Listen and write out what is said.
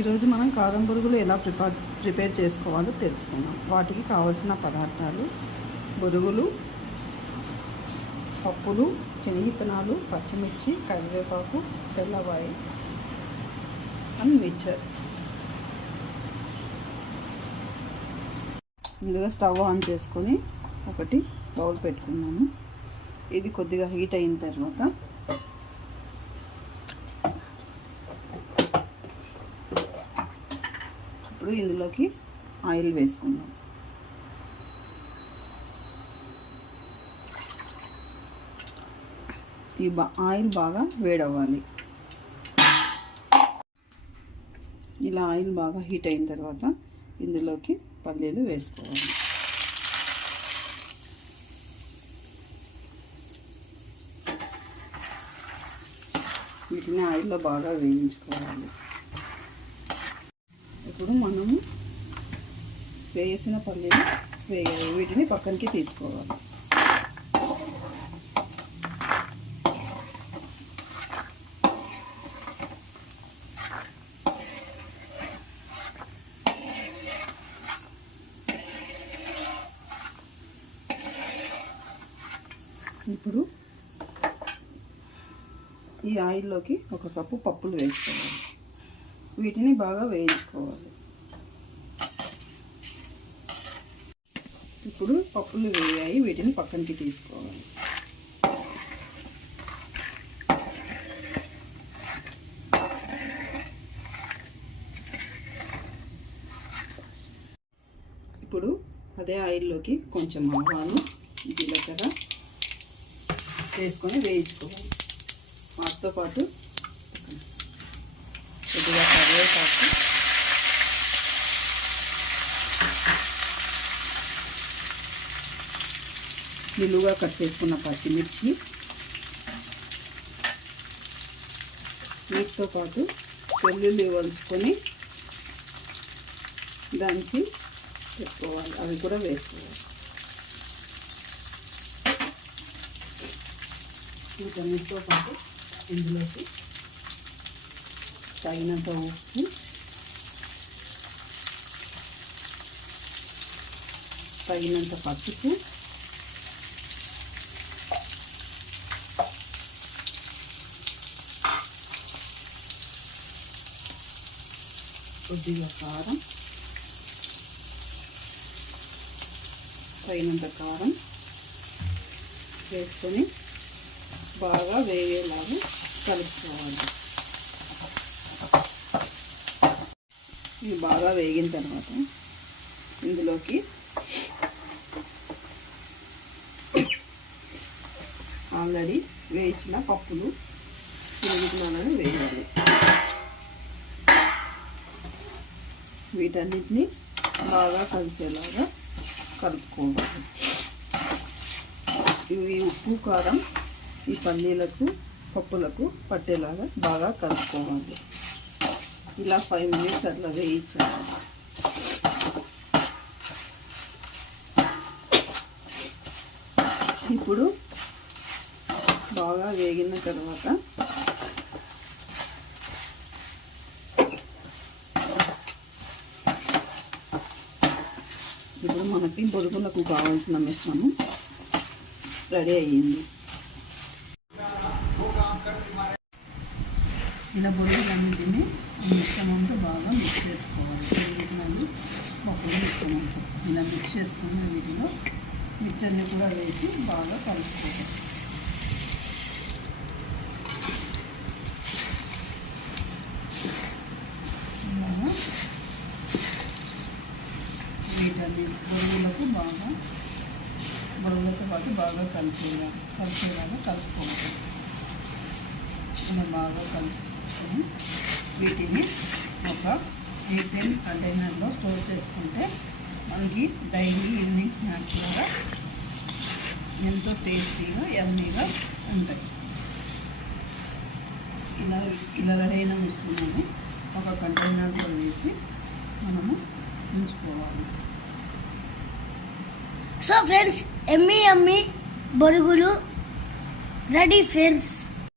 ఈరోజు మనం కారం బొరుగులు ఎలా ప్రిపేర్ చేసుకోవాలో తెలుసుకుందాం. వాటికి కావాల్సిన పదార్థాలు: బొరుగులు, పప్పులు, శనగిత్తనాలు, పచ్చిమిర్చి, కరివేపాకు, తెల్లవాయి అండ్ మిక్చర్. ముందుగా స్టవ్ ఆన్ చేసుకొని ఒకటి బౌల్ పెట్టుకున్నాము. ఇది కొద్దిగా హీట్ అయిన తర్వాత ఇప్పుడు ఇందులోకి ఆయిల్ వేసుకుందాం. ఈ ఆయిల్ బాగా వేడవ్వాలి. ఇలా ఆయిల్ బాగా హీట్ అయిన తర్వాత ఇందులోకి పల్లీలు వేసుకోవాలి. వీటిని ఆయిల్లో బాగా వేయించుకోవాలి. ఇప్పుడు మనము వేసిన పల్లీలు వేయాలి. వీటిని పక్కనకి తీసుకోవాలి. ఇప్పుడు ఈ ఆయిల్లోకి 1 కప్పు పప్పులు వేసుకోవాలి. వీటిని బాగా వేయించుకోవాలి. ఇప్పుడు పప్పులు వేయాయి. వీటిని పక్కనకి తీసుకోవాలి. ఇప్పుడు అదే ఆయిల్లోకి కొంచెం ఆవాలు, జీలకర్ర వేసుకొని వేయించుకోవాలి. వాటితో పాటు కొద్దిగా కరివేపాకు, నిలువుగా కట్ చేసుకున్న పచ్చిమిర్చి, వీటితో పాటు వెల్లుల్లి వలుచుకొని దంచి పెట్టుకోవాలి. అవి కూడా వేసుకోవాలి. వీటన్నిటితో పాటు ఇందులోకి తగినంత ఉప్పు, తగినంత పసుపు, కొద్దిగా కారం, తగినంత కారం వేసుకొని బాగా వేగేలాగా కలుపుకోవాలి. ఇవి బాగా వేగిన తర్వాత ఇందులోకి ఆల్రెడీ వేయించిన పప్పులు, శనగిత్తనాలను వేయాలి. వీటన్నిటిని బాగా కలిసేలాగా కలుపుకోవాలి. ఇవి ఉప్పు, కారం ఈ పల్లీలకు, పప్పులకు పట్టేలాగా బాగా కలుపుకోవాలి. ఇలా 5 మినిట్స్ అట్లా వేయించాలి. ఇప్పుడు బాగా వేగిన తర్వాత ఇప్పుడు మనకి బొరుగులకు కావాల్సిన మిశ్రమం రెడీ అయ్యింది. ఇలా బొరుగులన్నింటినీ మిశ్రమంతో బాగా మిక్స్ చేసుకోవాలి. శనగిత్తనాలు, పప్పులు మిశ్రమంతో ఇలా మిక్స్ చేసుకుని వీటిలో మిక్చర్ని కూడా వేసి బాగా కలుపుకోవాలి. ఇలాగా వీటన్ని బొరుగులతో పాటు బాగా కలిసేలాగా కలుపుకోవాలి. ఇలా బాగా కలుపుకొని వీటిని ఒక 8-10 కంటైనర్లో స్టోర్ చేసుకుంటే మనకి డైలీ ఈవినింగ్ స్నాక్స్ కూడా ఎంతో టేస్టీగా, యమ్మీగా ఉంటాయి. ఇలా రెడీ అయిన మిశ్రమాన్ని ఒక కంటైనర్లో వేసి మనము ఉంచుకోవాలి. సో ఫ్రెండ్స్, ఎమ్మీ బొరుగులు రెడీ ఫ్రెండ్స్.